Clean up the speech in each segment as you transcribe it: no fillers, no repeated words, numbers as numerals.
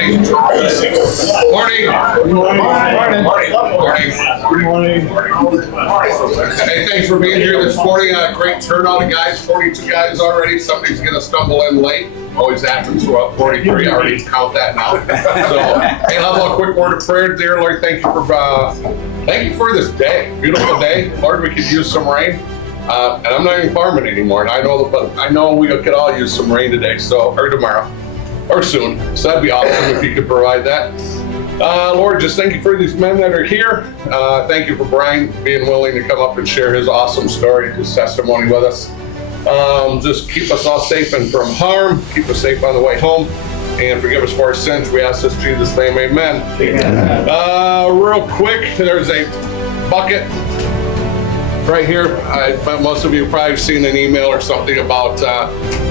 everybody. Morning. Hey, thanks for being here this morning. Great turnout of guys, 42 guys already. Somebody's going to stumble in late. Always happens throughout 43. I already count that now. So, hey, how about a quick word of prayer, dear Lord? Thank you for this day, beautiful day. Lord, we could use some rain. And I'm not even farming anymore, and I know we could all use some rain today, or tomorrow, or soon. So that'd be awesome if you could provide that. Lord, just thank you for these men that are here. Thank you for Brian being willing to come up and share his awesome story, his testimony with us. Just keep us all safe and from harm. Keep us safe on the way home, and forgive us for our sins. We ask this in Jesus' name, amen. Real quick, there's a bucket right here. Most of you have probably seen an email or something about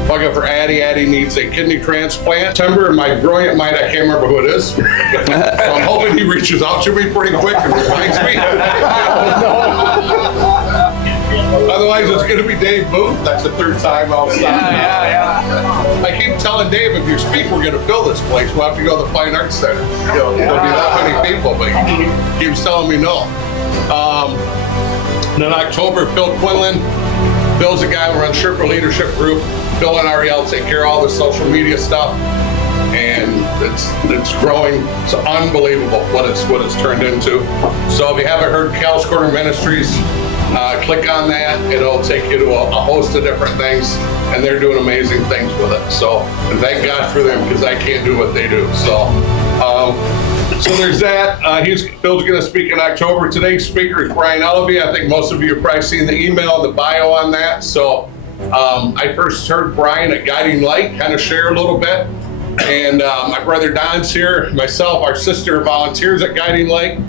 bucket for Addie. Addie needs a kidney transplant. September, in my brilliant mind, I can't remember who it is. So I'm hoping he reaches out to me pretty quick and reminds me. Otherwise, it's going to be Dave Booth. That's the third time I'll stop. Yeah. I keep telling Dave, if you speak, we're going to fill this place. We'll have to go to the Fine Arts Center. There'll be that many people, but he keeps telling me no. And in October, Phil Quinlan. Phil's a guy who runs Sherpa Leadership Group. Phil and Ariel take care of all the social media stuff, and it's growing. It's unbelievable what it's turned into. So if you haven't heard Cal's Corner Ministries, click on that. It'll take you to a host of different things, and they're doing amazing things with it. So, and thank God for them, because I can't do what they do. So there's that. Phil's going to speak in October. Today's speaker is Brian Eleve. I think most of you have probably seen the email, the bio on that. So I first heard Brian at Guiding Light kind of share a little bit. And my brother Don's here, myself, our sister volunteers at Guiding Light.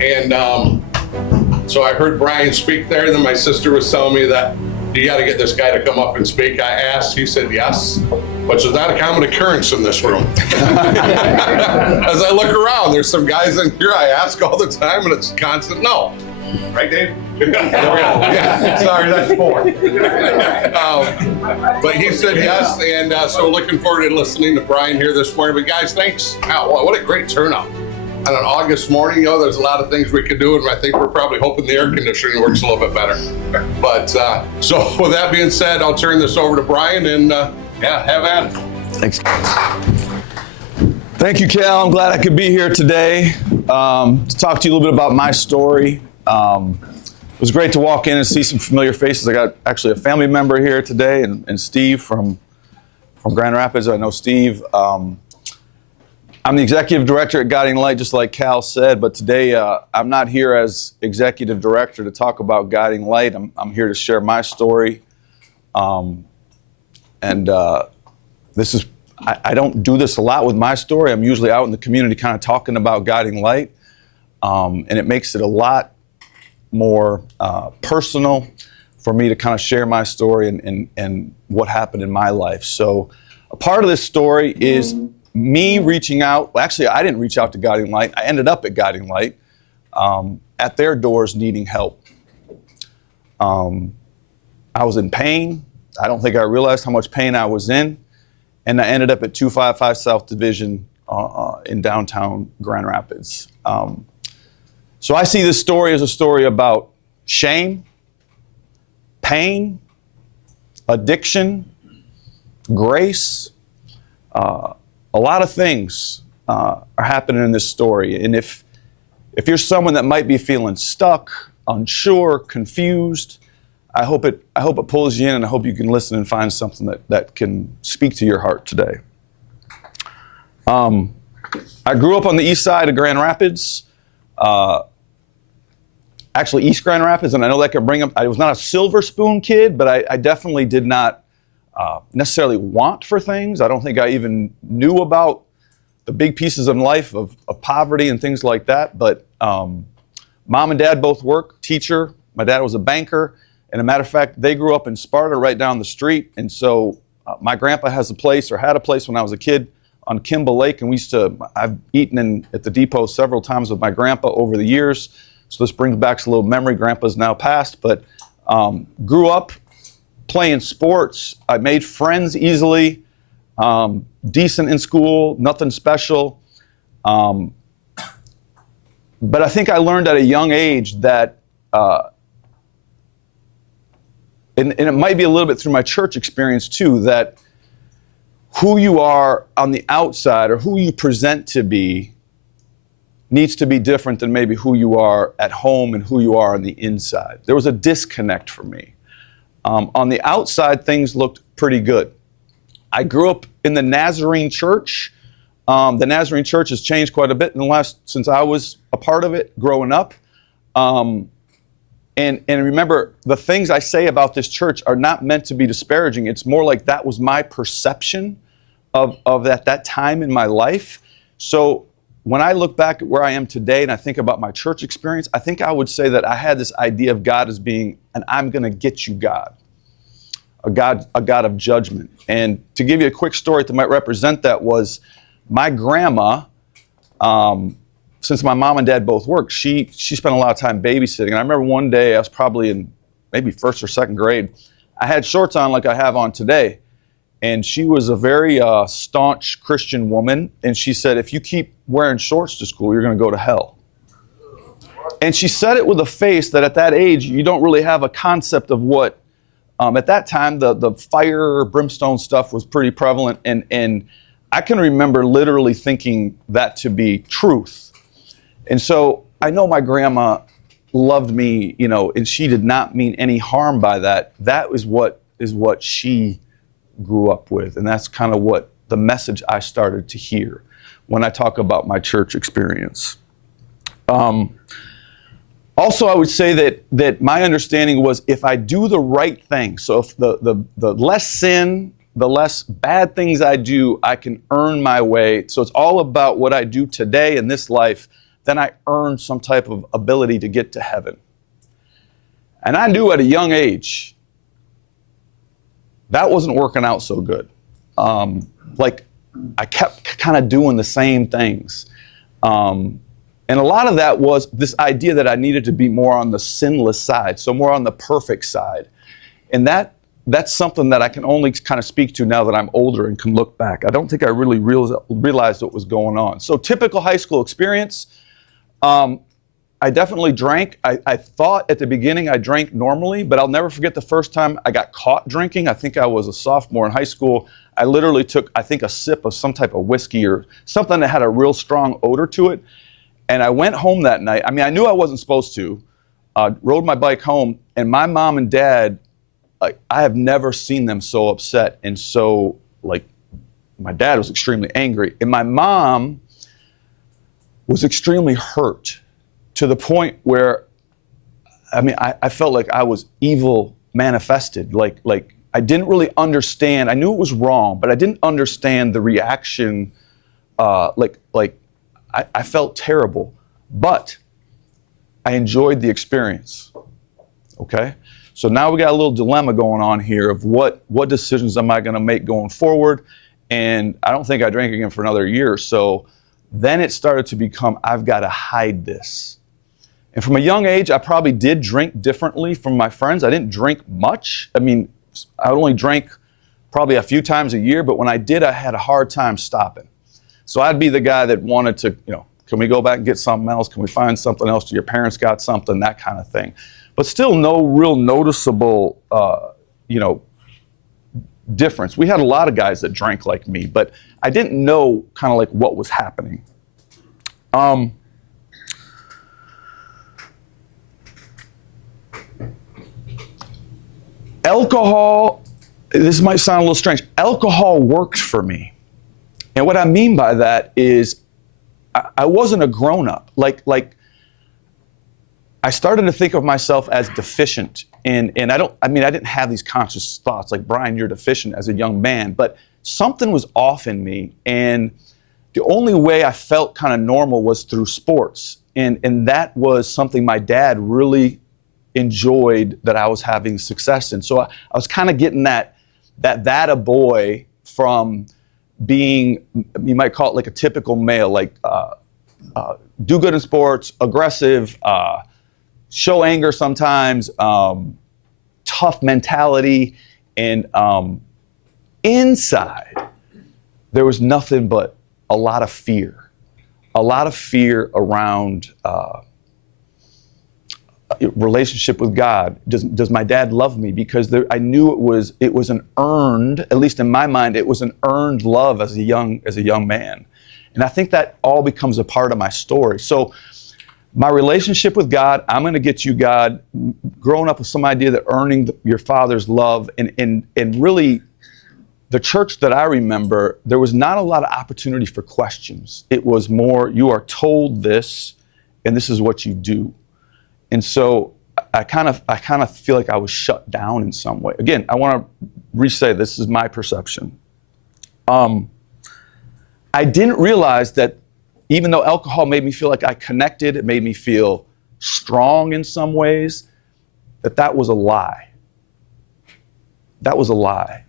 And so I heard Brian speak there. And then my sister was telling me that you got to get this guy to come up and speak. I asked, he said yes, which is not a common occurrence in this room. As I look around, there's some guys in here I ask all the time, and it's constant no. Right, Dave? Yeah, sorry, that's 4. But he said yes, and so looking forward to listening to Brian here this morning. But guys, thanks. Wow, what a great turnout. On an August morning, there's a lot of things we could do, and I think we're probably hoping the air conditioning works a little bit better. But so with that being said, I'll turn this over to Brian, and have at it. Thanks. Thank you, Cal. I'm glad I could be here today to talk to you a little bit about my story. It was great to walk in and see some familiar faces. I got actually a family member here today, and Steve from Grand Rapids. I know Steve. I'm the executive director at Guiding Light, just like Cal said, but today I'm not here as executive director to talk about Guiding Light. I'm here to share my story. This is, I don't do this a lot with my story. I'm usually out in the community kind of talking about Guiding Light, and it makes it a lot more personal for me to kind of share my story and what happened in my life. So a part of this story is me reaching out. Well, actually, I didn't reach out to Guiding Light. I ended up at Guiding Light at their doors needing help. I was in pain. I don't think I realized how much pain I was in. And I ended up at 255 South Division in downtown Grand Rapids. So I see this story as a story about shame, pain, addiction, grace. A lot of things are happening in this story. And if you're someone that might be feeling stuck, unsure, confused, I hope it pulls you in, and I hope you can listen and find something that can speak to your heart today. I grew up on the east side of Grand Rapids, actually East Grand Rapids, and I know that could bring up, I was not a silver spoon kid, but I definitely did not necessarily want for things. I don't think I even knew about the big pieces in life of poverty and things like that. But mom and dad both work, teacher. My dad was a banker. And a matter of fact, they grew up in Sparta right down the street. And so my grandpa has a place, or had a place when I was a kid, on Kimball Lake. And I've eaten at the depot several times with my grandpa over the years. So this brings back a little memory. Grandpa's now passed, but grew up playing sports. I made friends easily, decent in school, nothing special. But I think I learned at a young age that, and it might be a little bit through my church experience too, that who you are on the outside or who you present to be needs to be different than maybe who you are at home and who you are on the inside. There was a disconnect for me. On the outside, things looked pretty good. I grew up in the Nazarene church. The Nazarene church has changed quite a bit since I was a part of it growing up. And remember, the things I say about this church are not meant to be disparaging. It's more like that was my perception of that time in my life. So when I look back at where I am today and I think about my church experience, I think I would say that I had this idea of God as being an I'm going to get you God, a God of judgment. And to give you a quick story that might represent that was my grandma, since my mom and dad both worked, she spent a lot of time babysitting. And I remember one day, I was probably in maybe first or second grade, I had shorts on like I have on today. And she was a very staunch Christian woman. And she said, if you keep wearing shorts to school, you're going to go to hell. And she said it with a face that at that age, you don't really have a concept of what, at that time, the fire, brimstone stuff was pretty prevalent. And I can remember literally thinking that to be truth. And so I know my grandma loved me, and she did not mean any harm by that. That is what she grew up with. And that's kind of what the message I started to hear when I talk about my church experience. Also, I would say that my understanding was if I do the right thing, so if the less sin, the less bad things I do, I can earn my way. So it's all about what I do today in this life, then I earn some type of ability to get to heaven. And I knew at a young age, that wasn't working out so good. I kept kind of doing the same things. And a lot of that was this idea that I needed to be more on the sinless side, so more on the perfect side. And that's something that I can only kind of speak to now that I'm older and can look back. I don't think I really realized what was going on. So typical high school experience. I definitely drank. I thought at the beginning I drank normally, but I'll never forget the first time I got caught drinking. I think I was a sophomore in high school. I literally took, I think, a sip of some type of whiskey or something that had a real strong odor to it. And I went home that night. I mean, I knew I wasn't supposed to. Rode my bike home, and my mom and dad, I have never seen them so upset. And so, my dad was extremely angry. And my mom was extremely hurt to the point where, I felt like I was evil manifested. Like I didn't really understand. I knew it was wrong, but I didn't understand the reaction. I felt terrible, but I enjoyed the experience. Okay? So now we got a little dilemma going on here of what decisions am I going to make going forward? And I don't think I drank again for another year or so. Then it started to become, I've got to hide this. And from a young age, I probably did drink differently from my friends. I didn't drink much. I only drank probably a few times a year, but when I did, I had a hard time stopping. So I'd be the guy that wanted to, can we go back and get something else? Can we find something else? Your parents got something, that kind of thing. But still no real noticeable, difference. We had a lot of guys that drank like me, but I didn't know kind of like what was happening. Alcohol, this might sound a little strange. Alcohol worked for me. And what I mean by that is I wasn't a grown-up. Like I started to think of myself as deficient. And I didn't have these conscious thoughts like, Brian, you're deficient as a young man, but something was off in me. And the only way I felt kind of normal was through sports. And that was something my dad really enjoyed that I was having success in. So I was kind of getting that a boy from being, you might call it like a typical male, like do good in sports, aggressive, show anger sometimes, tough mentality, and inside, there was nothing but a lot of fear around relationship with God. Does my dad love me? Because I knew it was an earned, at least in my mind, it was an earned love as a young man. And I think that all becomes a part of my story. So my relationship with God, I'm going to get you, God, growing up with some idea that earning your father's love, and really the church that I remember, there was not a lot of opportunity for questions. It was more, you are told this, and this is what you do. And so I kind of feel like I was shut down in some way. Again, I want to re-say this is my perception. I didn't realize that even though alcohol made me feel like I connected, it made me feel strong in some ways, that was a lie. That was a lie.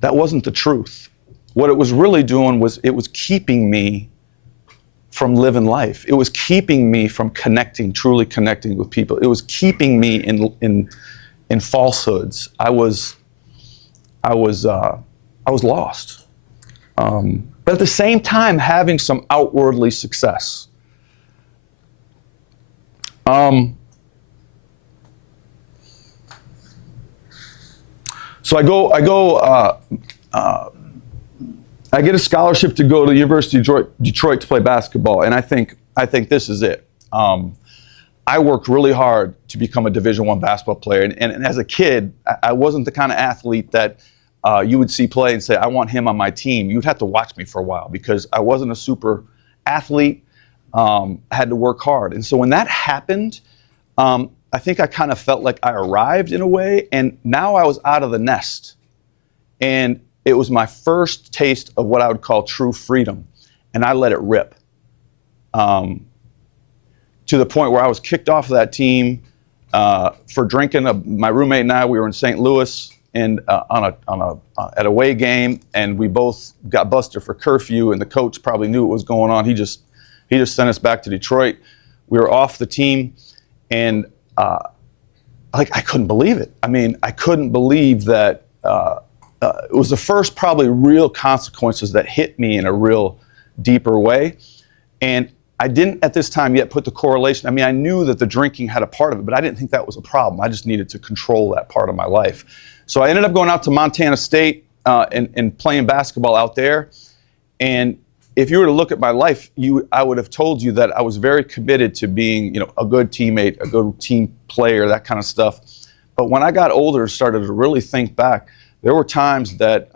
That wasn't the truth. What it was really doing was it was keeping me from living life. It was keeping me from truly connecting with people. It was keeping me in falsehoods. I was lost. But at the same time, having some outwardly success. So I get a scholarship to go to the University of Detroit to play basketball, and I think this is it. I worked really hard to become a Division I basketball player, and as a kid, I wasn't the kind of athlete that you would see play and say, I want him on my team. You'd have to watch me for a while because I wasn't a super athlete. I had to work hard. And so when that happened, I think I kind of felt like I arrived in a way, and now I was out of the nest. And it was my first taste of what I would call true freedom, and I let it rip. To the point where I was kicked off of that team for drinking. My roommate and I, we were in St. Louis and at a away game, and we both got busted for curfew, and the coach probably knew what was going on. He just sent us back to Detroit. We were off the team, and I couldn't believe it. I mean, I couldn't believe that it was the first probably real consequences that hit me in a real deeper way. And I didn't at this time yet put the correlation. I mean, I knew that the drinking had a part of it, but I didn't think that was a problem. I just needed to control that part of my life. So I ended up going out to Montana State and playing basketball out there. And if you were to look at my life, I would have told you that I was very committed to being, a good teammate, a good team player, that kind of stuff. But when I got older and started to really think back, there were times that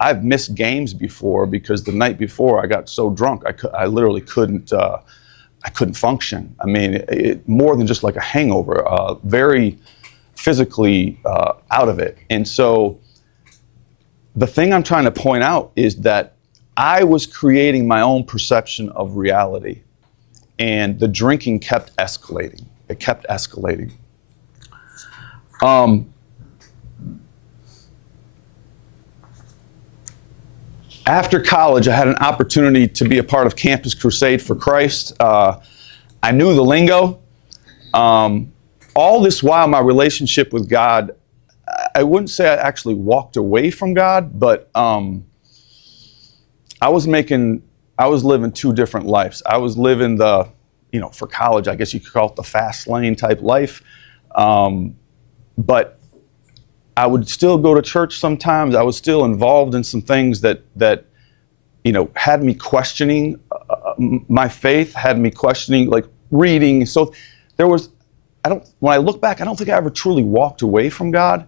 I've missed games before because the night before I got so drunk I literally couldn't function. I mean, more than just like a hangover, very physically out of it. And so the thing I'm trying to point out is that I was creating my own perception of reality, and the drinking kept escalating. It kept escalating. After college, I had an opportunity to be a part of Campus Crusade for Christ. I knew the lingo. All this while, my relationship with God, I wouldn't say I actually walked away from God, but I was living two different lives. I was living for college, I guess you could call it the fast lane type life. But I would still go to church sometimes. I was still involved in some things that had me questioning my faith, had me questioning like reading. So when I look back, I don't think I ever truly walked away from God.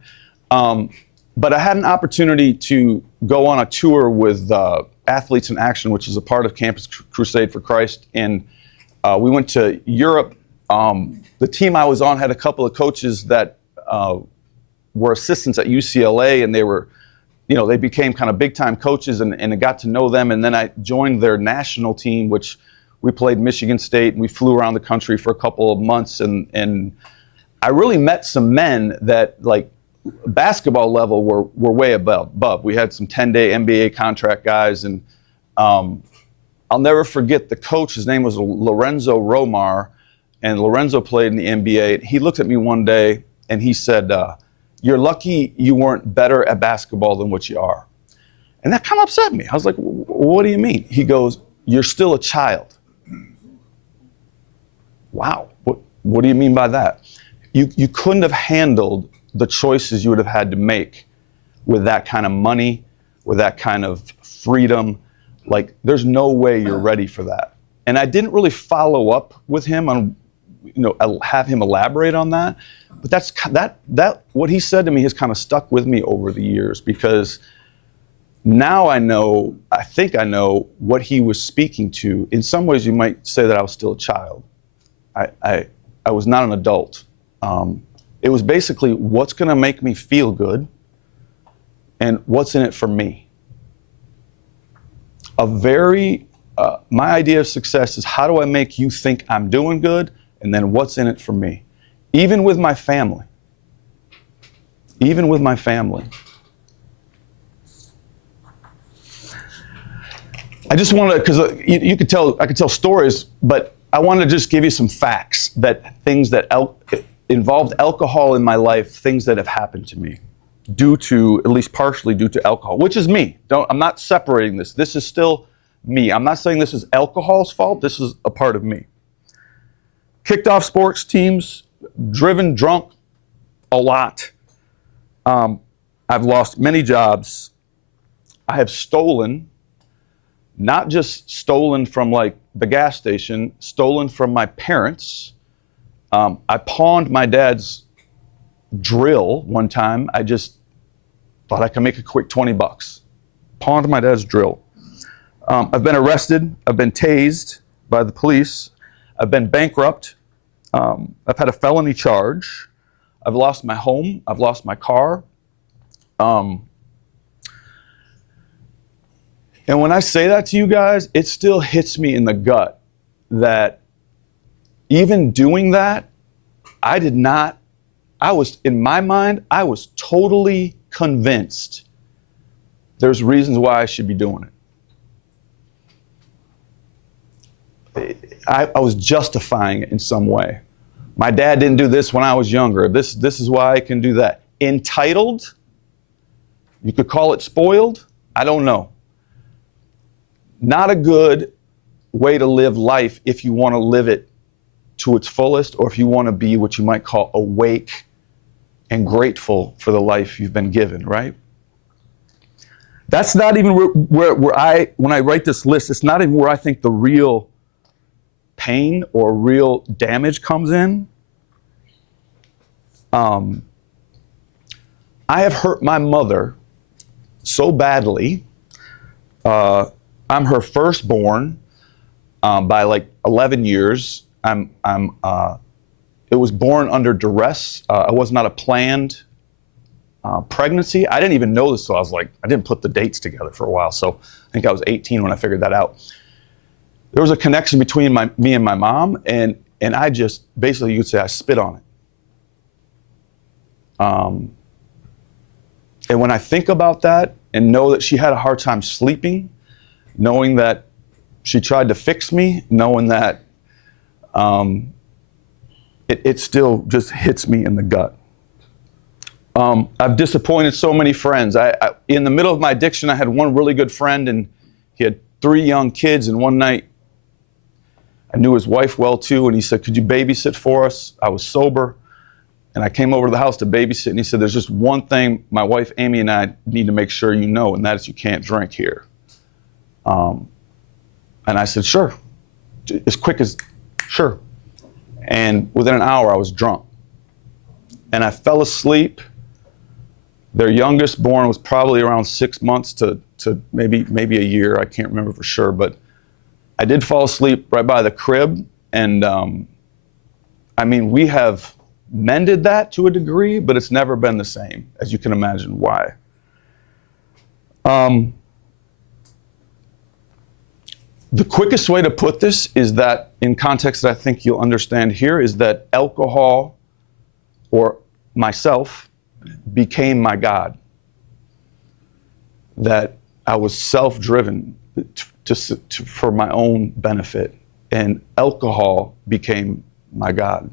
But I had an opportunity to go on a tour with Athletes in Action, which is a part of Campus Crusade for Christ. And we went to Europe. The team I was on had a couple of coaches that were assistants at UCLA, and they became kind of big time coaches, and I got to know them. And then I joined their national team, which we played Michigan State, and we flew around the country for a couple of months. And I really met some men that, like, basketball level were way above. We had some 10-day NBA contract guys, and I'll never forget the coach. His name was Lorenzo Romar, and Lorenzo played in the NBA. He looked at me one day and he said, "You're lucky you weren't better at basketball than what you are." And that kind of upset me. I was like, what do you mean? He goes, you're still a child. Wow, what do you mean by that? You couldn't have handled the choices you would have had to make with that kind of money, with that kind of freedom. Like, there's no way you're ready for that. And I didn't really follow up with him on, have him elaborate on that. But that what he said to me has kind of stuck with me over the years, because now I think I know what he was speaking to. In some ways, you might say that I was still a child. I was not an adult. It was basically, what's going to make me feel good and what's in it for me. My idea of success is, how do I make you think I'm doing good, and then what's in it for me? Even with my family. Even with my family. I just want to, because I could tell stories, but I want to just give you some facts, things that involved alcohol in my life, things that have happened to me, at least partially due to alcohol, which is me. I'm not separating this. This is still me. I'm not saying this is alcohol's fault. This is a part of me. Kicked off sports teams, driven drunk a lot. I've lost many jobs. I have stolen. Not just stolen from like the gas station, stolen from my parents. I pawned my dad's drill one time. I just thought I could make a quick $20. Pawned my dad's drill. I've been arrested. I've been tased by the police. I've been bankrupt. I've had a felony charge. I've lost my home. I've lost my car. And when I say that to you guys, it still hits me in the gut that even doing that, in my mind, I was totally convinced there's reasons why I should be doing it. I was justifying it in some way. My dad didn't do this when I was younger. This is why I can do that. Entitled? You could call it spoiled? I don't know. Not a good way to live life if you want to live it to its fullest, or if you want to be what you might call awake and grateful for the life you've been given, right? That's not even where when I write this list, it's not even where I think the real pain or real damage comes in. I have hurt my mother so badly. I'm her firstborn by like 11 years. It was born under duress. It was not a planned pregnancy. I didn't even know this, so I didn't put the dates together for a while. So I think I was 18 when I figured that out. There was a connection between me and my mom, and I just, basically you could say I spit on it. And when I think about that and know that she had a hard time sleeping, knowing that she tried to fix me, knowing that it still just hits me in the gut. I've disappointed so many friends. In the middle of my addiction, I had one really good friend, and he had 3 young kids, and one night, I knew his wife well too, and he said, could you babysit for us? I was sober, and I came over to the house to babysit, and he said, there's just one thing my wife Amy and I need to make sure you know, and that is you can't drink here. And I said, sure, as quick as, sure. And within an hour, I was drunk. And I fell asleep. Their youngest born was probably around 6 months to maybe a year. I can't remember for sure, but I did fall asleep right by the crib. And we have mended that to a degree, but it's never been the same, as you can imagine why. The quickest way to put this is that, in context that I think you'll understand here, is that alcohol, or myself, became my God. That I was self-driven for my own benefit, and alcohol became my God.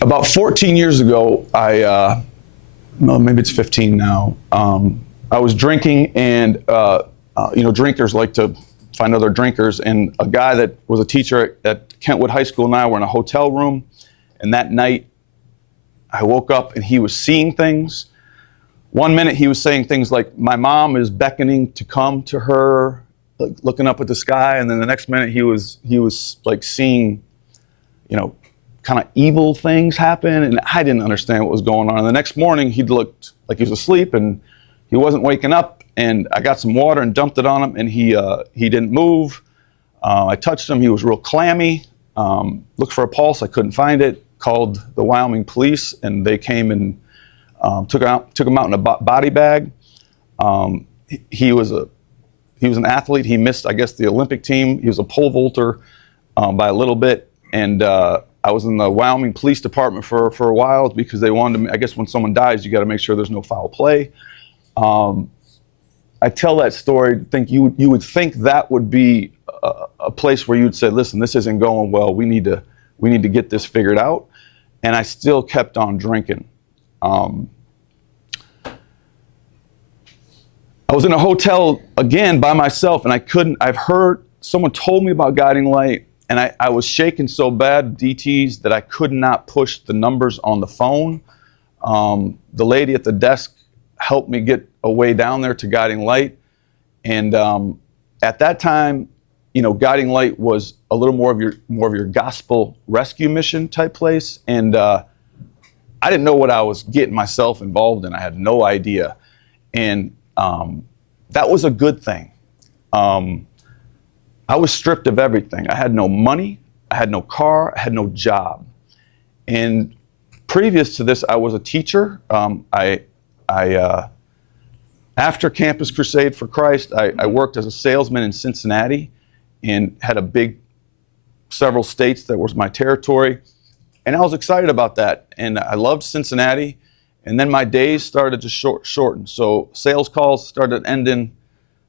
about 14 years ago, well, maybe it's 15 now. I was drinking, and drinkers like to find other drinkers. And a guy that was a teacher at Kentwood High School and I were in a hotel room. And that night, I woke up and he was seeing things. One minute he was saying things like, "My mom is beckoning to come to her," like looking up at the sky. And then the next minute he was like seeing, kind of evil things happen. And I didn't understand what was going on. And the next morning he looked like he was asleep and he wasn't waking up. And I got some water and dumped it on him, and he didn't move. I touched him. He was real clammy. Looked for a pulse. I couldn't find it. Called the Wyoming police, and they came and took him out in a body bag. He was an athlete. He missed, I guess, the Olympic team. He was a pole vaulter by a little bit, and I was in the Wyoming Police Department for a while because they wanted to. I guess when someone dies, you got to make sure there's no foul play. I tell that story. You would think that would be a place where you'd say, "Listen, this isn't going well. We need to get this figured out." And I still kept on drinking. I was in a hotel again by myself, and I've heard, someone told me about Guiding Light, and I was shaking so bad, DTs, that I could not push the numbers on the phone. The lady at the desk helped me get a way down there to Guiding Light. And at that time, Guiding Light was a little more of your gospel rescue mission type place. And I didn't know what I was getting myself involved in. I had no idea. And that was a good thing. I was stripped of everything. I had no money, I had no car, I had no job. And previous to this, I was a teacher. After Campus Crusade for Christ, I worked as a salesman in Cincinnati and had several states that was my territory. And I was excited about that. And I loved Cincinnati. And then my days started to shorten. So sales calls started ending,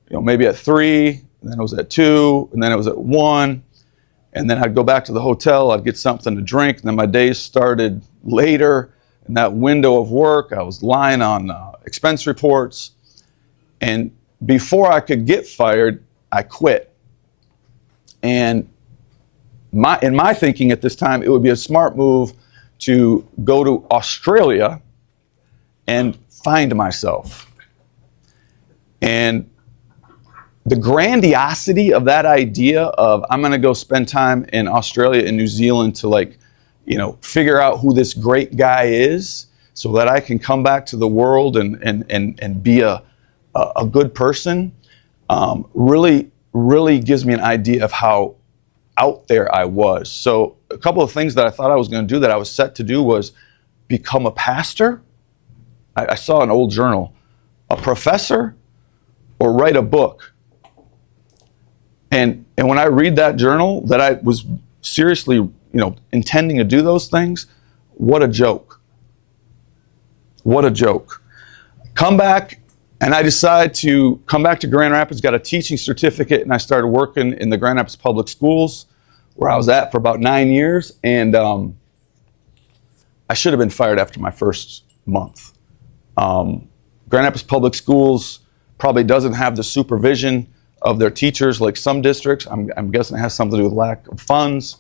maybe at 3, and then it was at 2, and then it was at 1. And then I'd go back to the hotel, I'd get something to drink, and then my days started later. In that window of work, I was lying on expense reports. And before I could get fired, I quit. And in my thinking at this time, it would be a smart move to go to Australia and find myself. And the grandiosity of that idea of I'm going to go spend time in Australia and New Zealand to figure out who this great guy is so that I can come back to the world and be a good person, really gives me an idea of how out there I was. So a couple of things that I thought I was going to do that I was set to do was become a pastor. I saw an old journal, a professor, or write a book. And when I read that journal that I was seriously, intending to do those things, what a joke. What a joke. Come back, and I decided to come back to Grand Rapids, got a teaching certificate, and I started working in the Grand Rapids Public Schools, where I was at for about 9 years. And I should have been fired after my first month. Grand Rapids Public Schools probably doesn't have the supervision of their teachers like some districts. I'm guessing it has something to do with lack of funds.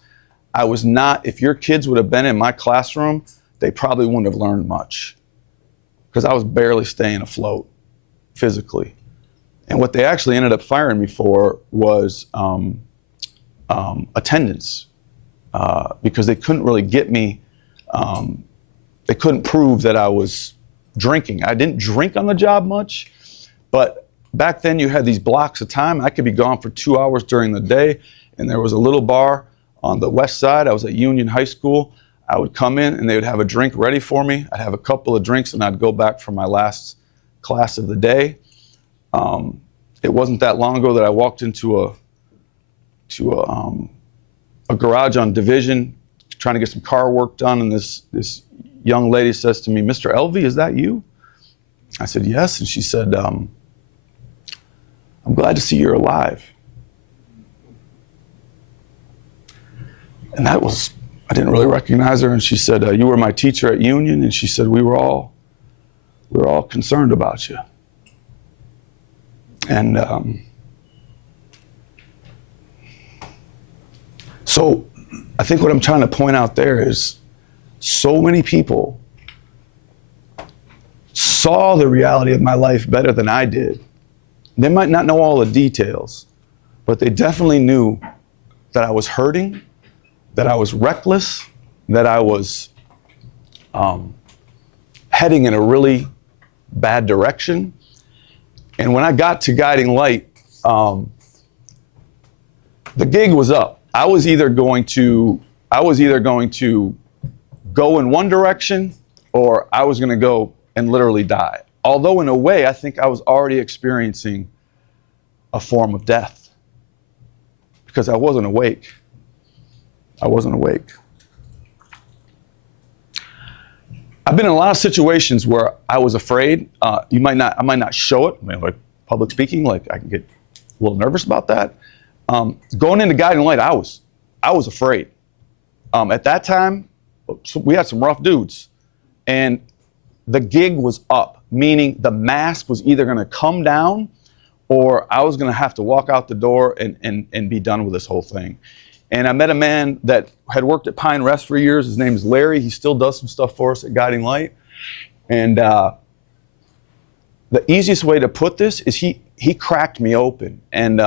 I was not, if your kids would have been in my classroom, they probably wouldn't have learned much because I was barely staying afloat physically. And what they actually ended up firing me for was attendance because they couldn't really get me, they couldn't prove that I was drinking. I didn't drink on the job much, but back then you had these blocks of time. I could be gone for 2 hours during the day, and there was a little bar on the west side. I was at Union High School. I would come in and they would have a drink ready for me. I'd have a couple of drinks and I'd go back for my last class of the day. It wasn't that long ago that I walked into a garage on Division trying to get some car work done, and this young lady says to me, "Mr. Eleve, is that you?" I said, "Yes." And she said, "I'm glad to see you're alive." And that was I didn't really recognize her, and she said, you were my teacher at Union, and she said, we were all concerned about you. And so I think what I'm trying to point out there is so many people saw the reality of my life better than I did. They might not know all the details, but they definitely knew that I was hurting, that I was reckless, that I was heading in a really bad direction. And when I got to Guiding Light, the gig was up. I was either going to go in one direction, or I was going to go and literally die. Although in a way, I think I was already experiencing a form of death because I wasn't awake. I've been in a lot of situations where I was afraid. I might not show it. I mean, like public speaking, like I can get a little nervous about that. Going into Guiding Light, I was afraid. At that time, we had some rough dudes, and the gig was up, meaning the mask was either going to come down, or I was going to have to walk out the door and be done with this whole thing. And I met a man that had worked at Pine Rest for years. His name is Larry. He still does some stuff for us at Guiding Light. And the easiest way to put this is he cracked me open. And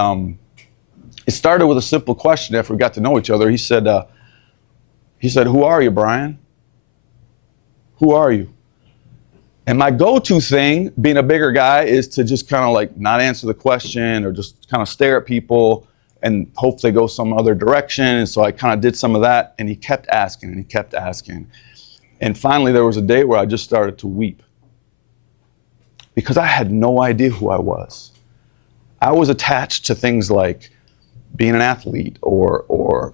it started with a simple question after we got to know each other. He said, "Who are you, Brian? Who are you?" And my go-to thing, being a bigger guy, is to just kind of like not answer the question or just kind of stare at people and hope they go some other direction. And so I kind of did some of that, and he kept asking and he kept asking. And finally there was a day where I just started to weep because I had no idea who I was. I was attached to things like being an athlete or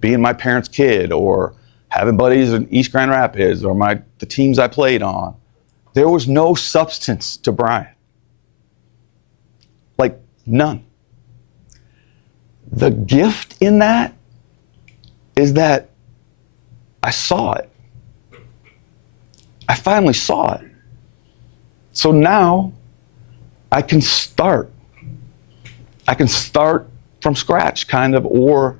being my parents' kid or having buddies in East Grand Rapids or the teams I played on. There was no substance to Brian. Like none. The gift in that is that I saw it. I finally saw it. So now I can start. I can start from scratch, kind of, or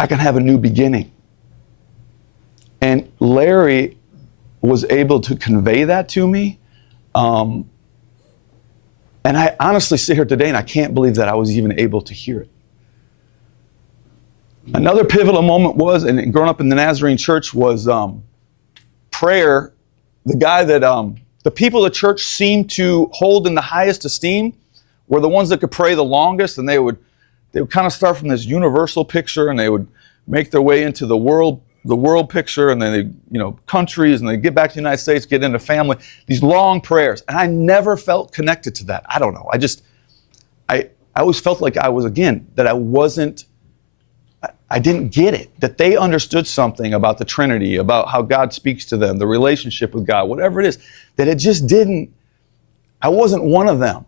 I can have a new beginning. And Larry was able to convey that to me. And I honestly sit here today and I can't believe that I was even able to hear it. Another pivotal moment was, and growing up in the Nazarene church, was prayer. The guy that the people of the church seemed to hold in the highest esteem were the ones that could pray the longest, and they would kind of start from this universal picture, and they would make their way into the world picture, and then countries, and they get back to the United States, get into family, these long prayers. And I never felt connected to that. I don't know. I always felt like I didn't get it, that they understood something about the Trinity, about how God speaks to them, the relationship with God, whatever it is, that it just didn't, I wasn't one of them.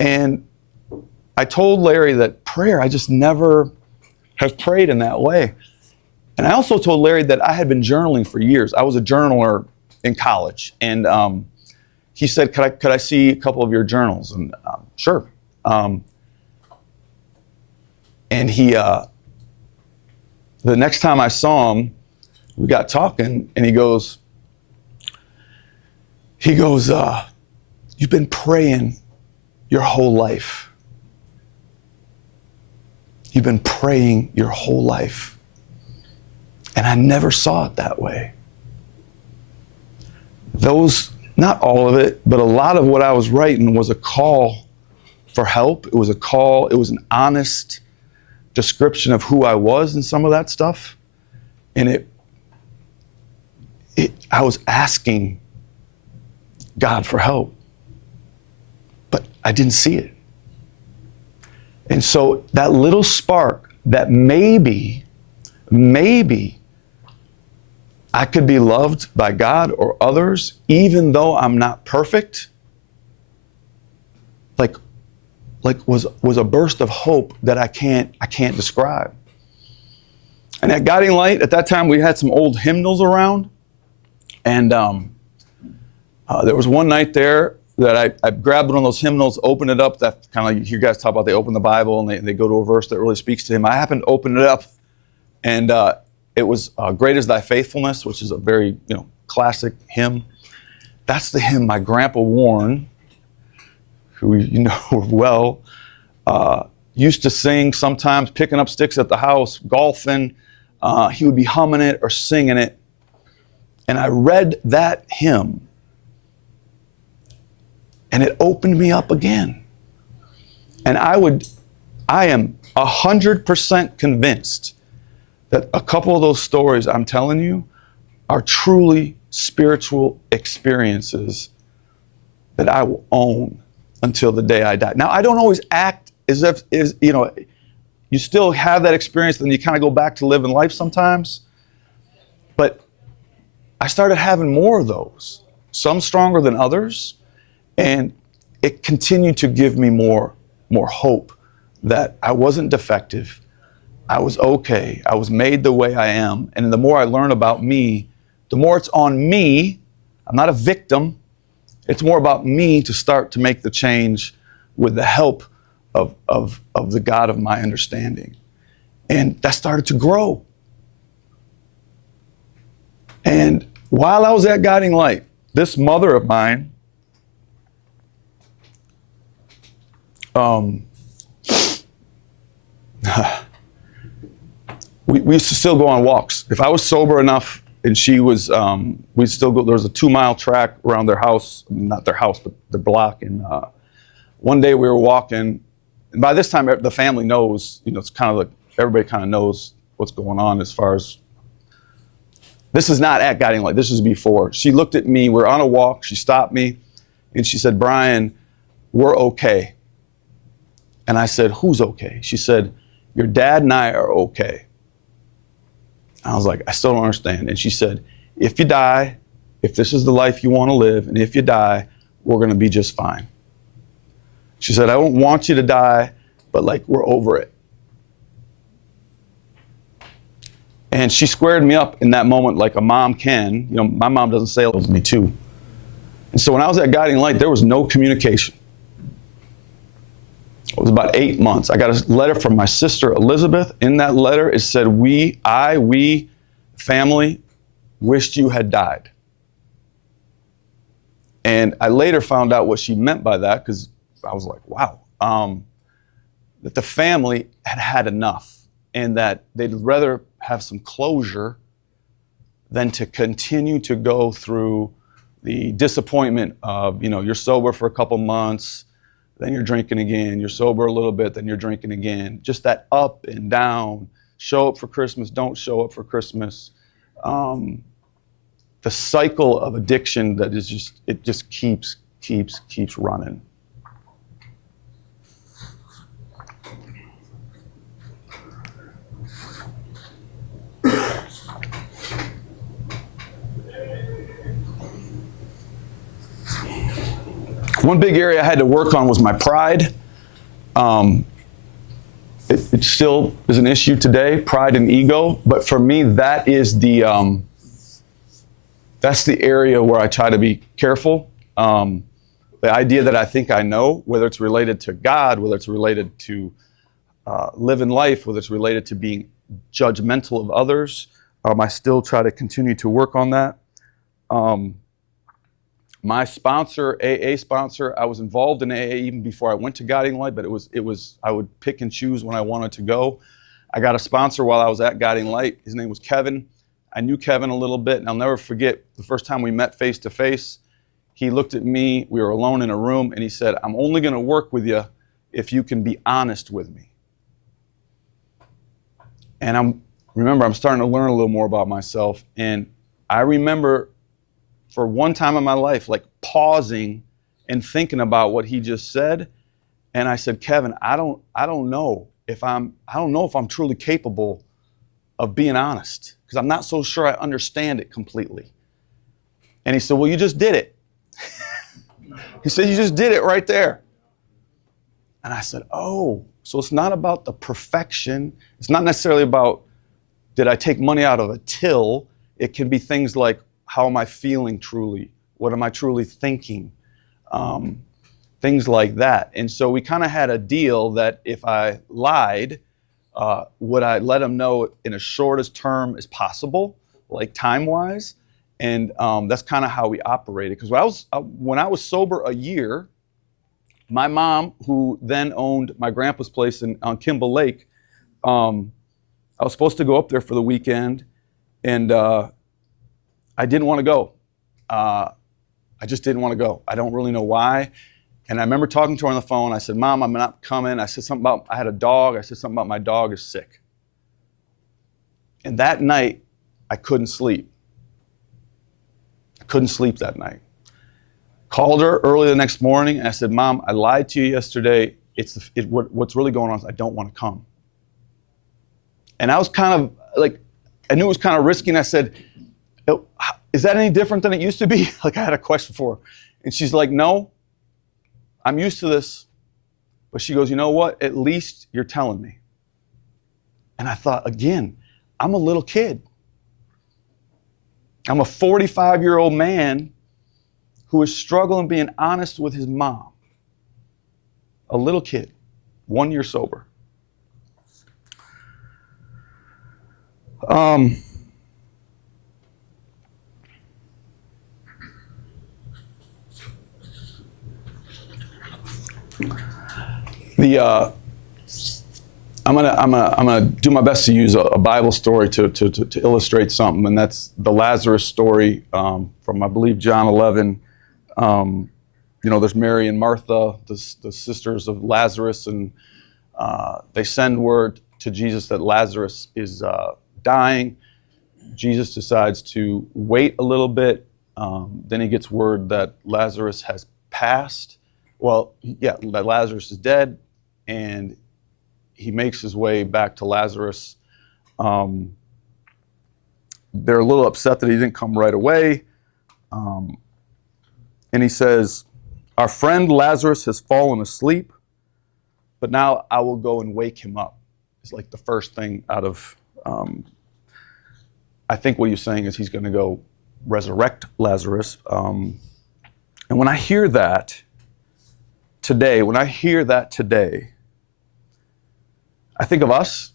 And I told Larry that prayer, I just never have prayed in that way. And I also told Larry that I had been journaling for years. I was a journaler in college. And he said, could I see a couple of your journals? And sure. And he, the next time I saw him, we got talking, and he goes, you've been praying your whole life. You've been praying your whole life. And I never saw it that way. Not all of it, but a lot of what I was writing was a call for help. It was a call, it was an honest description of who I was and some of that stuff. And I was asking God for help, but I didn't see it. And so that little spark that maybe I could be loved by God or others, even though I'm not perfect, like was a burst of hope that I can't describe. And at Guiding Light, at that time, we had some old hymnals around. And there was one night there that I grabbed one of those hymnals, opened it up. That kind of like you guys talk about, they open the Bible and they go to a verse that really speaks to him. I happened to open it up, and it was Great is Thy Faithfulness, which is a very classic hymn. That's the hymn my grandpa Warren, who you know well, used to sing sometimes, picking up sticks at the house, golfing. He would be humming it or singing it. And I read that hymn, and it opened me up again. And I am 100% convinced that a couple of those stories I'm telling you are truly spiritual experiences that I will own until the day I die. Now, I don't always act as if, you still have that experience, then you kind of go back to living life sometimes. But I started having more of those, some stronger than others, and it continued to give me more hope that I wasn't defective. I was okay. I was made the way I am. And the more I learn about me, the more it's on me. I'm not a victim. It's more about me to start to make the change with the help of the God of my understanding. And that started to grow. And while I was at Guiding Light, this mother of mine, we used to still go on walks. If I was sober enough and she was, we'd still go. There was a 2-mile track around their house, not their house, but the block. And one day we were walking, and by this time the family knows, it's kind of like everybody kind of knows what's going on as far as, this is not at Guiding Light, this is before. She looked at me, we're on a walk, she stopped me, and she said, "Brian, we're okay." And I said, "Who's okay?" She said, "Your dad and I are okay." I was like, "I still don't understand." And she said, "If you die, if this is the life you want to live, and if you die, we're going to be just fine." She said, "I don't want you to die, but we're over it." And she squared me up in that moment like a mom can. My mom doesn't say it to me too. And so when I was at Guiding Light, there was no communication. It was about 8 months. I got a letter from my sister, Elizabeth. In that letter, it said, we, family, wished you had died. And I later found out what she meant by that, because I was like, wow. That the family had had enough, and that they'd rather have some closure than to continue to go through the disappointment of, you're sober for a couple months, then you're drinking again, you're sober a little bit, then you're drinking again. Just that up and down, show up for Christmas, don't show up for Christmas. The cycle of addiction that is just keeps running. One big area I had to work on was my pride. It still is an issue today, pride and ego. But for me, that is that's the area where I try to be careful. The idea that I think I know, whether it's related to God, whether it's related to living life, whether it's related to being judgmental of others, I still try to continue to work on that. My sponsor, AA sponsor, I was involved in AA even before I went to Guiding Light, but it was I would pick and choose when I wanted to go. I got a sponsor while I was at Guiding Light. His name was Kevin. I knew Kevin a little bit, and I'll never forget the first time we met face to face. He looked at me, we were alone in a room, and he said, "I'm only going to work with you if you can be honest with me." And I'm starting to learn a little more about myself, and I remember for one time in my life, pausing and thinking about what he just said. And I said, "Kevin, I don't know if I'm truly capable of being honest, because I'm not so sure I understand it completely." And he said, "Well, you just did it." He said, "You just did it right there." And I said, "Oh, so it's not about the perfection. It's not necessarily about Did I take money out of a till? It can be things like, how am I feeling truly? What am I truly thinking? Things like that. And so we kind of had a deal that if I lied, would I let him know in as short as term as possible, like time-wise? And that's kind of how we operated. Because when I was sober a year, my mom, who then owned my grandpa's place on Kimball Lake, I was supposed to go up there for the weekend, and I didn't want to go. I just didn't want to go. I don't really know why. And I remember talking to her on the phone. I said, Mom, I'm not coming. I said something about, I had a dog. I said something about my dog is sick. And that night, I couldn't sleep. I couldn't sleep that night. Called her early the next morning, and I said, Mom, I lied to you yesterday. What's really going on is I don't want to come. And I was kind of like, I knew it was kind of risky, and I said, is that any different than it used to be? Like, I had a question for her. And she's like, no, I'm used to this. But she goes, you know what? At least you're telling me. And I thought, again, I'm a little kid. I'm a 45-year-old man who is struggling being honest with his mom. A little kid, 1 year sober. I'm gonna do my best to use a Bible story to illustrate something, and that's the Lazarus story from, I believe, John 11. There's Mary and Martha, the sisters of Lazarus, and they send word to Jesus that Lazarus is dying. Jesus decides to wait a little bit. Then he gets word that Lazarus has passed. That Lazarus is dead, and he makes his way back to Lazarus. They're a little upset that he didn't come right away. And he says, our friend Lazarus has fallen asleep, but now I will go and wake him up. It's like the first thing out of, I think what he's saying is he's going to go resurrect Lazarus. And when I hear that today, I think of us.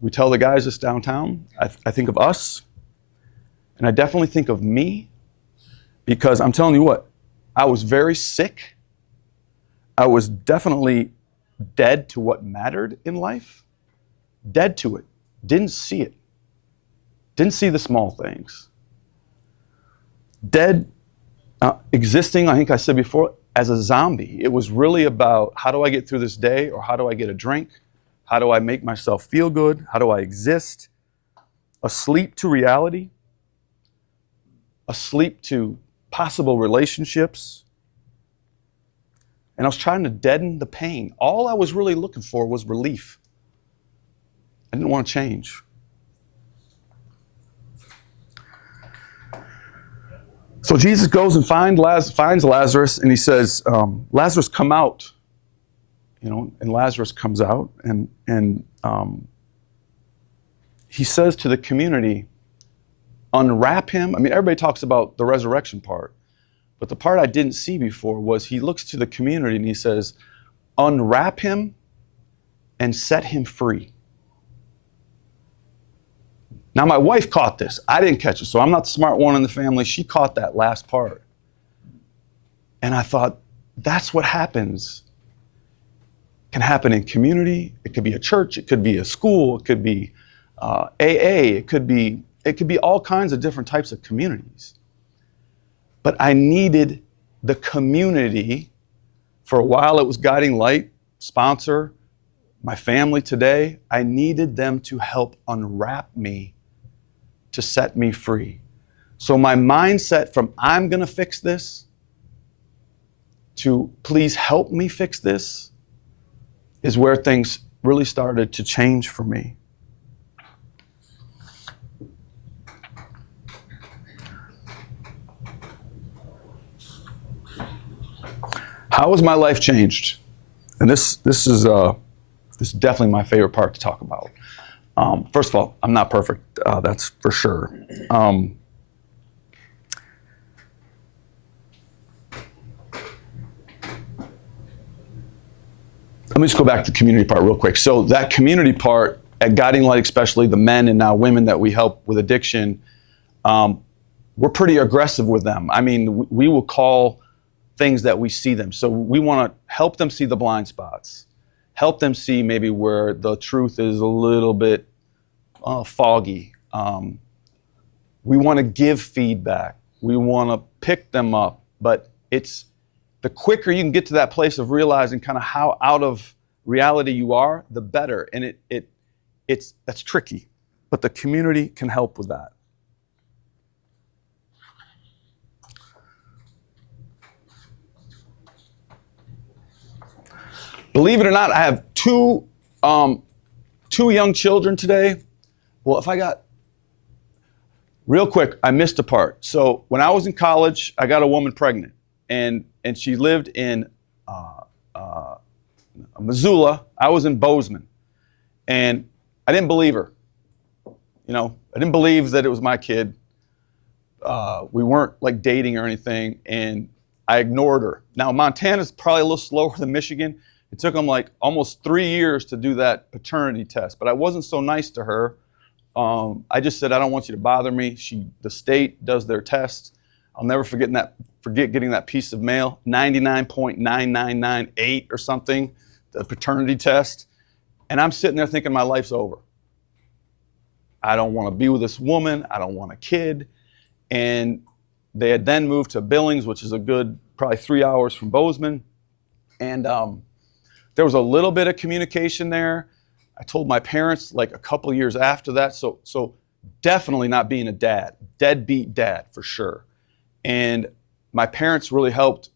We tell the guys this downtown. I think of us, and I definitely think of me, because I'm telling you what, I was very sick. I was definitely dead to what mattered in life. Dead to it. Didn't see it. Didn't see the small things. Dead, existing, I think I said before, as a zombie. It was really about, how do I get through this day, or how do I get a drink? How do I make myself feel good? How do I exist? Asleep to reality. Asleep to possible relationships. And I was trying to deaden the pain. All I was really looking for was relief. I didn't want to change. So Jesus goes and finds Lazarus, and he says, Lazarus, come out. And Lazarus comes out, and he says to the community, unwrap him. I mean, everybody talks about the resurrection part, but the part I didn't see before was he looks to the community and he says, unwrap him and set him free. Now, my wife caught this. I didn't catch it, so I'm not the smart one in the family. She caught that last part. And I thought, that's what happens. It can happen in community. It could be a church. It could be a school. It could be AA. It could be all kinds of different types of communities. But I needed the community. For a while, it was Guiding Light, sponsor, my family today. I needed them to help unwrap me, to set me free. So my mindset from I'm going to fix this to please help me fix this is where things really started to change for me. How has my life changed? And this is definitely my favorite part to talk about. First of all, I'm not perfect. That's for sure. Let me just go back to the community part real quick. So that community part at Guiding Light, especially the men and now women that we help with addiction, we're pretty aggressive with them. I mean, we will call things that we see them. So we want to help them see the blind spots, help them see maybe where the truth is a little bit foggy. We want to give feedback. We want to pick them up, but it's the quicker you can get to that place of realizing kind of how out of reality you are, the better. And that's tricky, but the community can help with that. Believe it or not, I have two young children today. Well, real quick, I missed a part. So when I was in college, I got a woman pregnant, and she lived in Missoula. I was in Bozeman, and I didn't believe her. I didn't believe that it was my kid. We weren't like dating or anything, and I ignored her. Now, Montana's probably a little slower than Michigan. It took them like almost 3 years to do that paternity test, but I wasn't so nice to her. I just said, I don't want you to bother me. The state does their tests. I'll never forget getting that piece of mail, 99.9998 or something, the paternity test. And I'm sitting there thinking my life's over. I don't want to be with this woman. I don't want a kid. And they had then moved to Billings, which is a good probably 3 hours from Bozeman. And there was a little bit of communication there. I told my parents like a couple years after that. So definitely not being a dad, deadbeat dad for sure. And my parents really helped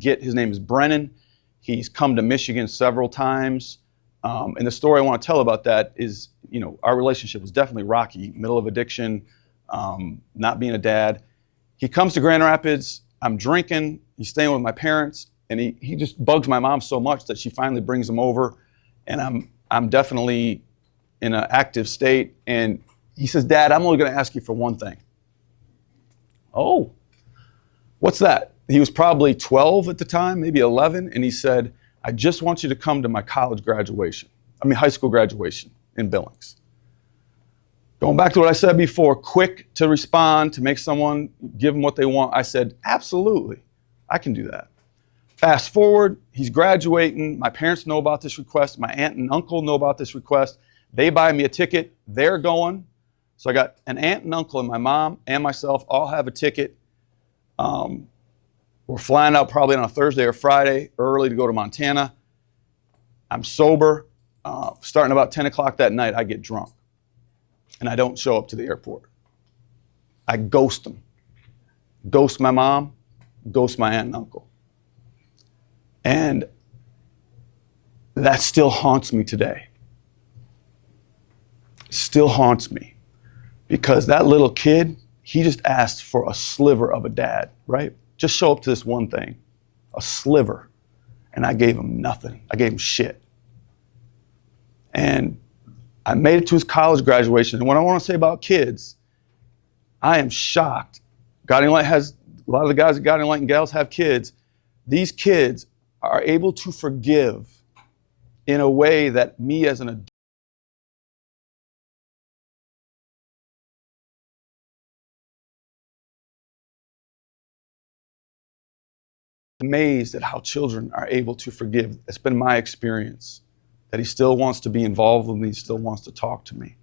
his name is Brennan. He's come to Michigan several times. And the story I want to tell about that is, our relationship was definitely rocky, middle of addiction, not being a dad. He comes to Grand Rapids, I'm drinking, he's staying with my parents, and he just bugs my mom so much that she finally brings him over, and I'm definitely in an active state. And he says, Dad, I'm only going to ask you for one thing. Oh, what's that? He was probably 12 at the time, maybe 11, and he said, I just want you to come to my high school graduation in Billings. Going back to what I said before, quick to respond, to make someone give them what they want. I said, absolutely, I can do that. Fast forward, he's graduating. My parents know about this request. My aunt and uncle know about this request. They buy me a ticket. They're going. So I got an aunt and uncle and my mom and myself all have a ticket. We're flying out probably on a Thursday or Friday early to go to Montana. I'm sober. Starting about 10 o'clock that night, I get drunk. And I don't show up to the airport. I ghost them. Ghost my mom, ghost my aunt and uncle. And that still haunts me today. Still haunts me. Because that little kid, he just asked for a sliver of a dad, right? Just show up to this one thing, a sliver. And I gave him nothing. I gave him shit. And I made it to his college graduation. And what I want to say about kids, I am shocked. Guiding Light has, a lot of the guys at Guiding Light and gals have kids. These kids are able to forgive in a way that me as an adult amazed at how children are able to forgive. It's been my experience that he still wants to be involved with me, he still wants to talk to me.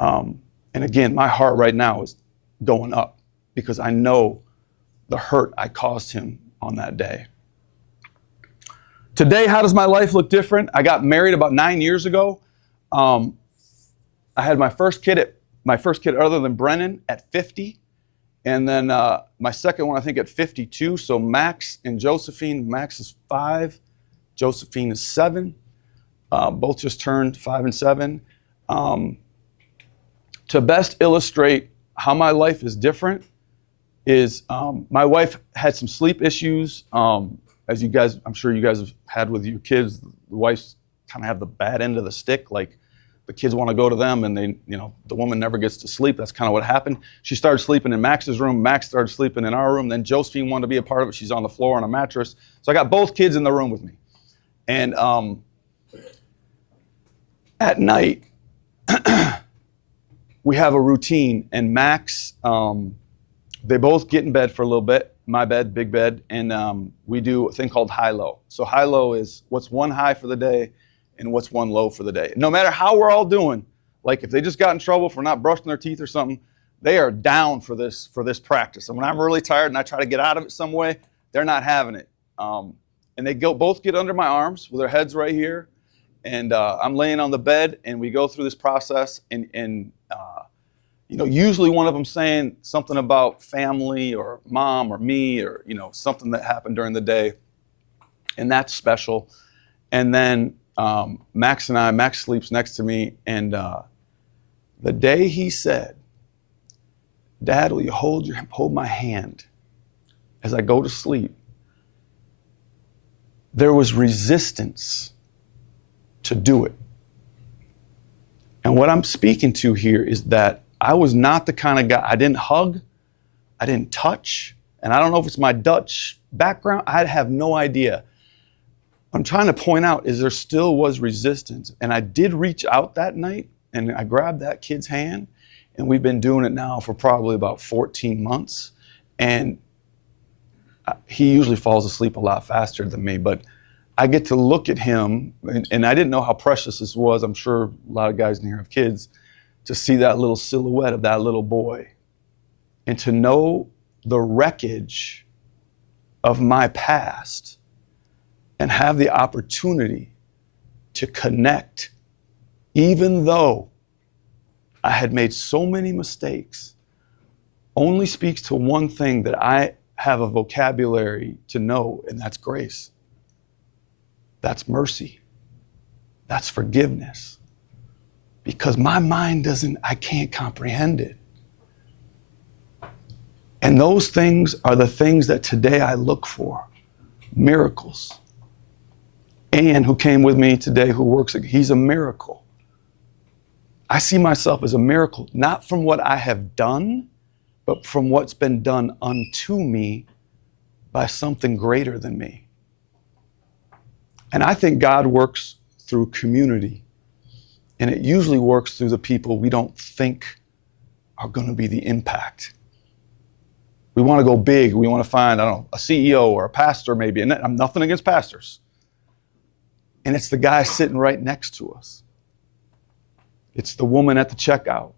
And again, my heart right now is going up because I know the hurt I caused him on that day. Today, how does my life look different? I got married about 9 years ago. I had my first kid other than Brennan at 50. And then my second one, I think at 52. So Max and Josephine, Max is 5, Josephine is 7. Both just turned 5 and 7. To best illustrate how my life is different is my wife had some sleep issues. As you guys, I'm sure you guys have had with your kids, the wives kind of have the bad end of the stick. Like the kids want to go to them, and the woman never gets to sleep. That's kind of what happened. She started sleeping in Max's room. Max started sleeping in our room. Then Josephine wanted to be a part of it. She's on the floor on a mattress. So I got both kids in the room with me. And at night, we have a routine, and Max, they both get in bed for a little bit, my bed, big bed, and we do a thing called high-low. So high-low is what's one high for the day and what's one low for the day. No matter how we're all doing, like if they just got in trouble for not brushing their teeth or something, they are down for this practice. And when I'm really tired and I try to get out of it some way, they're not having it. And they both get under my arms with their heads right here, and I'm laying on the bed, and we go through this process, and usually one of them saying something about family or mom or me or, something that happened during the day. And that's special. And then Max sleeps next to me. And the day he said, "Dad, will you hold my hand as I go to sleep?" There was resistance to do it. And what I'm speaking to here is that I was not the kind of guy, I didn't hug, I didn't touch, and I don't know if it's my Dutch background, I have no idea. What I'm trying to point out is there still was resistance, and I did reach out that night, and I grabbed that kid's hand, and we've been doing it now for probably about 14 months, and he usually falls asleep a lot faster than me, but I get to look at him, and I didn't know how precious this was. I'm sure a lot of guys in here have kids, to see that little silhouette of that little boy and to know the wreckage of my past and have the opportunity to connect, even though I had made so many mistakes, only speaks to one thing that I have a vocabulary to know, and that's grace. That's mercy. That's forgiveness. Because my mind I can't comprehend it. And those things are the things that today I look for. Miracles. Ann, who came with me today, who works, he's a miracle. I see myself as a miracle, not from what I have done, but from what's been done unto me by something greater than me. And I think God works through community. And it usually works through the people we don't think are going to be the impact. We want to go big. We want to find, a CEO or a pastor maybe. And I'm nothing against pastors. And it's the guy sitting right next to us. It's the woman at the checkout.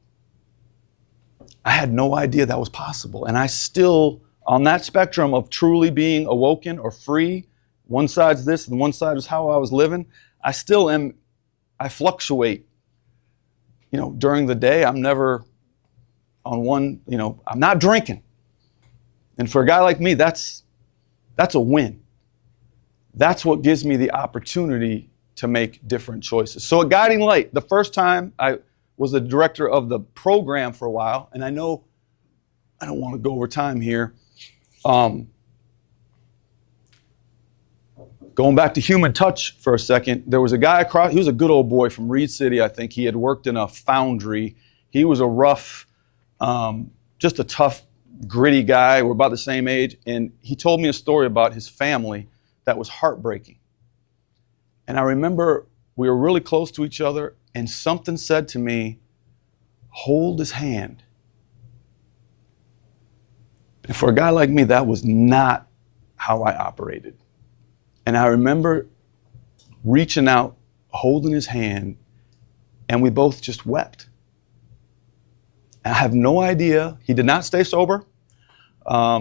I had no idea that was possible. And I still, on that spectrum of truly being awoken or free, one side's this and one side is how I was living, I fluctuate. During the day, I'm never on one, I'm not drinking. And for a guy like me, that's a win. That's what gives me the opportunity to make different choices. So at Guiding Light, the first time I was the director of the program for a while, and I know I don't want to go over time here. Going back to human touch for a second, there was a guy across, he was a good old boy from Reed City, I think. He had worked in a foundry. He was a rough, just a tough, gritty guy. We're about the same age. And he told me a story about his family that was heartbreaking. And I remember we were really close to each other, and something said to me, hold his hand. And for a guy like me, that was not how I operated. And I remember reaching out, holding his hand, and we both just wept. I have no idea. He did not stay sober.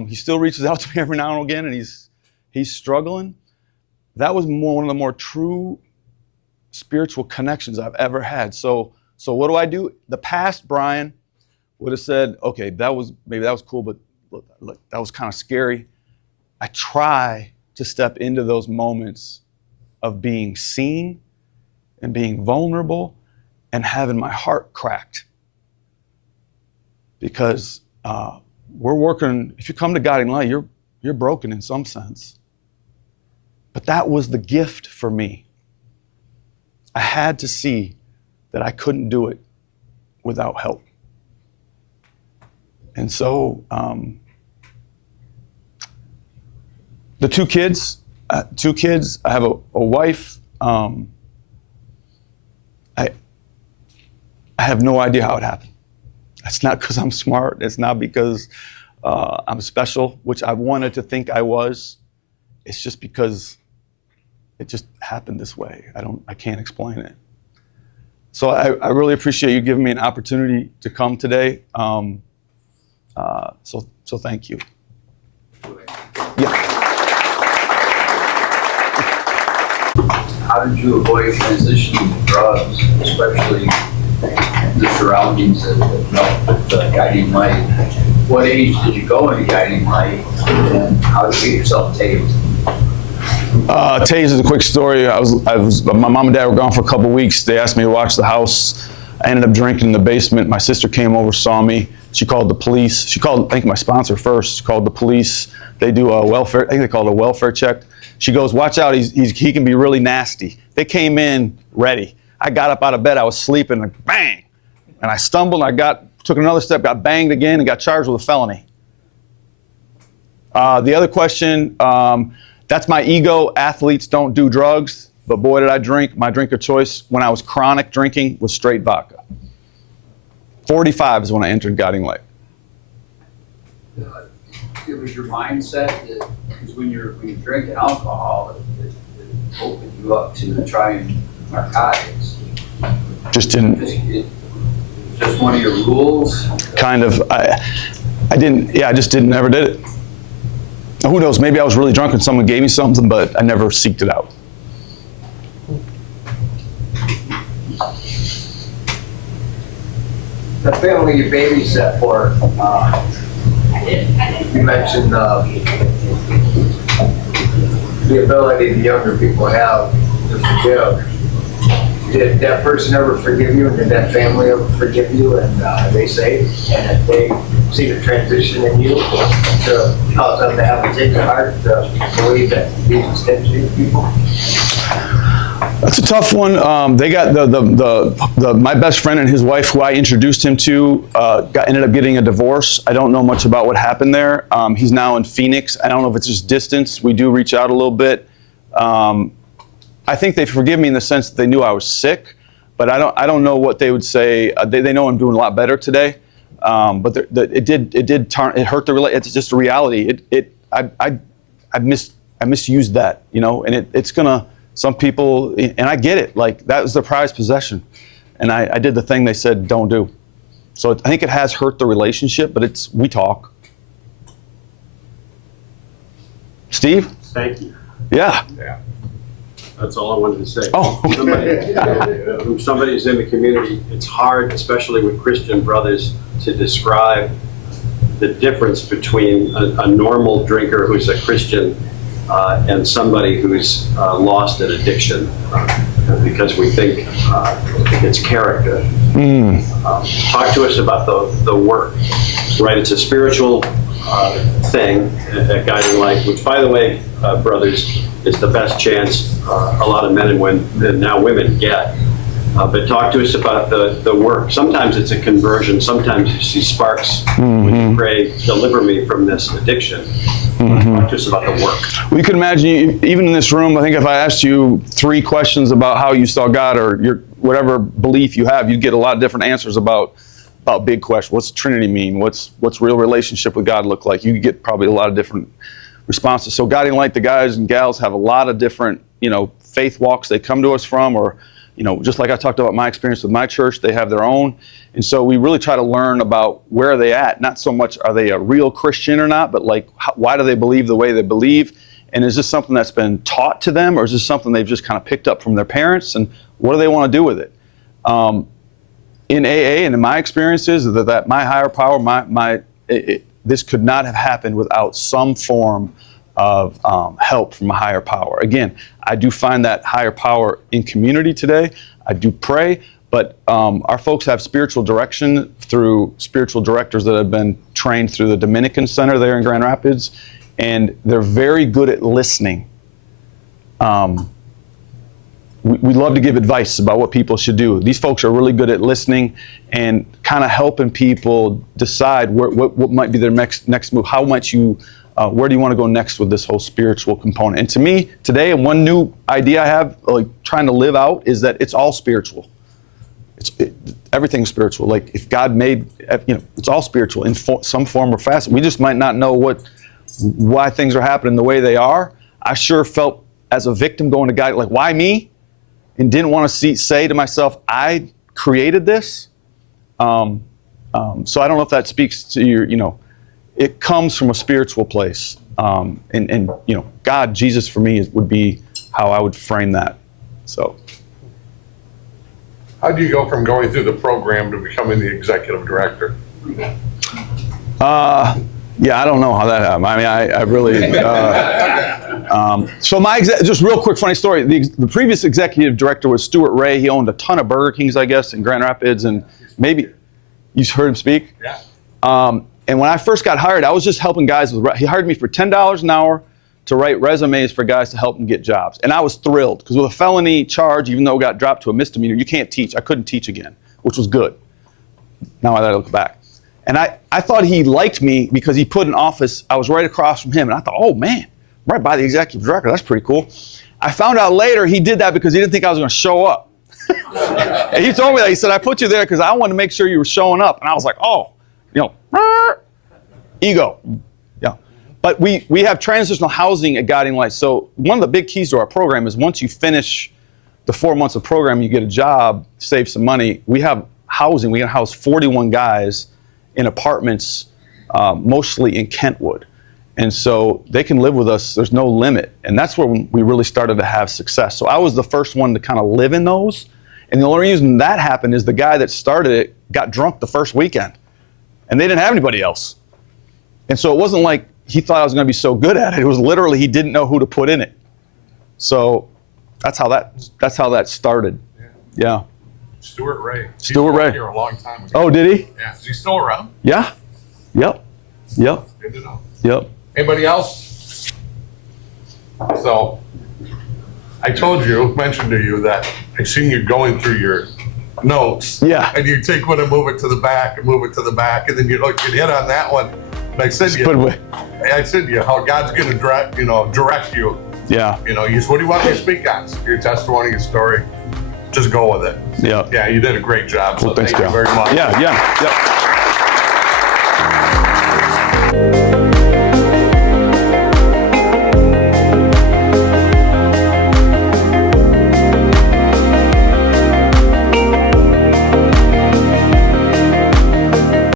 He still reaches out to me every now and again, and he's struggling. That was one of the more true spiritual connections I've ever had. So what do? The past Brian would have said, okay, that was cool, but look, that was kind of scary. I try to step into those moments of being seen and being vulnerable and having my heart cracked. Because we're working, if you come to Guiding Light, you're broken in some sense. But that was the gift for me. I had to see that I couldn't do it without help. And so the two kids, I have a wife. I have no idea how it happened. It's not because I'm smart. It's not because I'm special, which I wanted to think I was. It's just because it just happened this way. I can't explain it. So I really appreciate you giving me an opportunity to come today. So thank you. Yeah. How did you avoid transitioning to drugs, especially the surroundings of Guiding Light? What age did you go into Guiding Light, and how did you get yourself tased? Tased is a quick story. My mom and dad were gone for a couple weeks. They asked me to watch the house. I ended up drinking in the basement. My sister came over, saw me. She called the police. She called, I think, my sponsor first. She called the police. They do a welfare, I think they call it a welfare check. She goes, watch out, he can be really nasty. They came in ready. I got up out of bed, I was sleeping, and bang! And I stumbled, and took another step, got banged again, and got charged with a felony. The other question, that's my ego. Athletes don't do drugs, but boy, did I drink. My drink of choice when I was chronic drinking was straight vodka. 45 is when I entered Guiding Light. It was your mindset that, because when you're drinking alcohol, it opened you up to trying narcotics. Just didn't. Just one of your rules? Kind of. I just never did it. Now, who knows, maybe I was really drunk and someone gave me something, but I never seeked it out. The family you babysat for, you mentioned the ability the younger people have to forgive. Did that person ever forgive you, and did that family ever forgive you, and they say, and if they see the transition in you to cause them to have a take heart to believe that these extension people? That's a tough one. They got my best friend and his wife, who I introduced him to, ended up getting a divorce. I don't know much about what happened there. He's now in Phoenix. I don't know if it's just distance. We do reach out a little bit. I think they forgive me in the sense that they knew I was sick, but I don't know what they would say. They know I'm doing a lot better today, but it hurt the relationship. It's just a reality. I misused that, and it's gonna. Some people, and I get it, like that was their prized possession. And I did the thing they said don't do. So I think it has hurt the relationship, but we talk. Steve? Thank you. Yeah. That's all I wanted to say. Oh, okay. Somebody who's in the community, it's hard, especially with Christian brothers, to describe the difference between a normal drinker who's a Christian and somebody who's lost an addiction, because we think it's character. Talk to us about the work, right? It's a spiritual thing at Guiding Light, which, by the way, brothers, is the best chance a lot of men and now women get. But talk to us about the work. Sometimes it's a conversion. Sometimes you see sparks when you pray, deliver me from this addiction. Talk to us about the work. Well, you can imagine, even in this room, I think if I asked you 3 questions about how you saw God or your whatever belief you have, you'd get a lot of different answers about big questions. What's Trinity mean? What's real relationship with God look like? You could get probably a lot of different responses. So Guiding Light, the guys and gals have a lot of different, faith walks they come to us from, or, just like I talked about my experience with my church, they have their own. And so we really try to learn about where are they at. Not so much are they a real Christian or not, but why do they believe the way they believe? And is this something that's been taught to them, or is this something they've just kind of picked up from their parents? And what do they want to do with it? In AA and in my experiences, that my higher power, this could not have happened without some form of help from a higher power. Again, I do find that higher power in community today. I do pray, but our folks have spiritual direction through spiritual directors that have been trained through the Dominican Center there in Grand Rapids, and they're very good at listening. we love to give advice about what people should do. These folks are really good at listening and kind of helping people decide what might be their next move. How might you, where do you want to go next with this whole spiritual component? And to me, today, and one new idea I have, like trying to live out, is that it's all spiritual. Everything's spiritual. Like if God made, it's all spiritual in some form or fashion. We just might not know why things are happening the way they are. I sure felt as a victim going to God, like, why me? And didn't want to say to myself, I created this. So I don't know if that speaks to your, it comes from a spiritual place. And God, Jesus for me would be how I would frame that. So. How do you go from going through the program to becoming the executive director? Yeah, I don't know how that happened. I mean, I really. So just real quick, funny story. The previous executive director was Stuart Ray. He owned a ton of Burger Kings, I guess, in Grand Rapids, and maybe you've heard him speak. Yeah. And when I first got hired, I was just helping guys he hired me for $10 an hour to write resumes for guys to help them get jobs, and I was thrilled because with a felony charge, even though it got dropped to a misdemeanor, you can't teach. I couldn't teach again, which was good. Now that I look back. And I thought he liked me because he put an office, I was right across from him, and I thought, oh man, right by the executive director, that's pretty cool. I found out later he did that because he didn't think I was going to show up. And he told me that, he said, I put you there because I wanted to make sure you were showing up. And I was like, oh, ego. Yeah. But we have transitional housing at Guiding Light. So one of the big keys to our program is once you finish the 4 months of program, you get a job, save some money. We have housing. We can house 41 guys in apartments, mostly in Kentwood. And so they can live with us. There's no limit. And that's where we really started to have success. So I was the first one to kind of live in those. And the only reason that happened is the guy that started it got drunk the first weekend. And they didn't have anybody else. And so it wasn't like he thought I was going to be so good at it. It was literally he didn't know who to put in it. So that's how that started. Yeah. Stuart Ray. Stuart Ray. Here a long time ago. Oh, did he? Yeah. Is he still around? Yeah. Yep. Good to know. Yep. Anybody else? So, I mentioned to you that I seen you going through your notes. Yeah. And you take one and move it to the back, and then you hit on that one. And I said to you, how God's going to direct you. Yeah. You said, what do you want me to speak on? Your testimony, your story. Just go with it. Yeah. Yeah, you did a great job. So Well, thanks, thank you Cal. very much. Yeah.